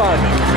fare.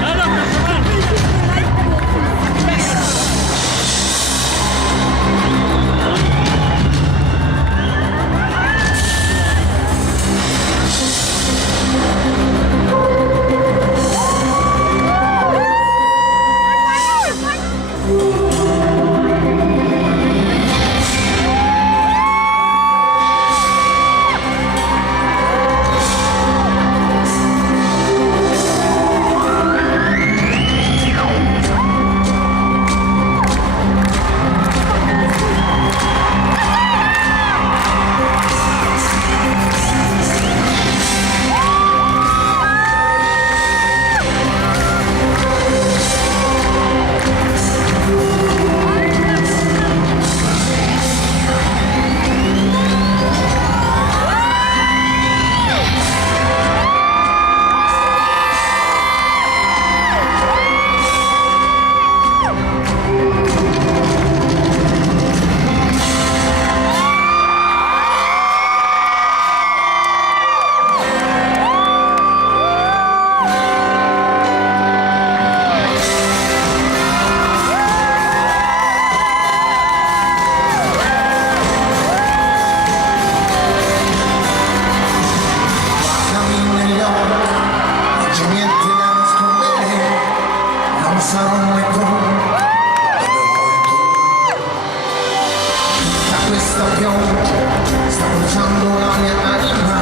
Sarò mai tu, da questa pioggia sta bruciando la mia anima,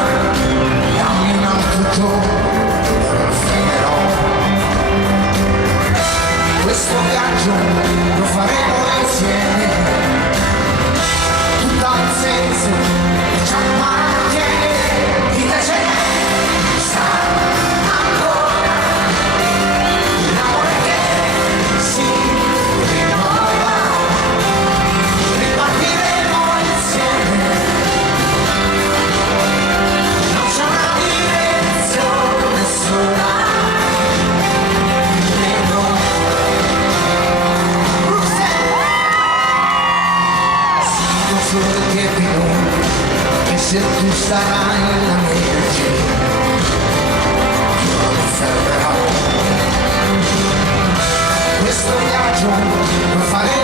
dammi un altro giorno e non finirò. Questo viaggio lo faremo insieme, tutto ha un senso e ci appartiene, chi te c'è sa ancora. E se tu sarai la mia, io non mi fermerò. Questo viaggio lo faremo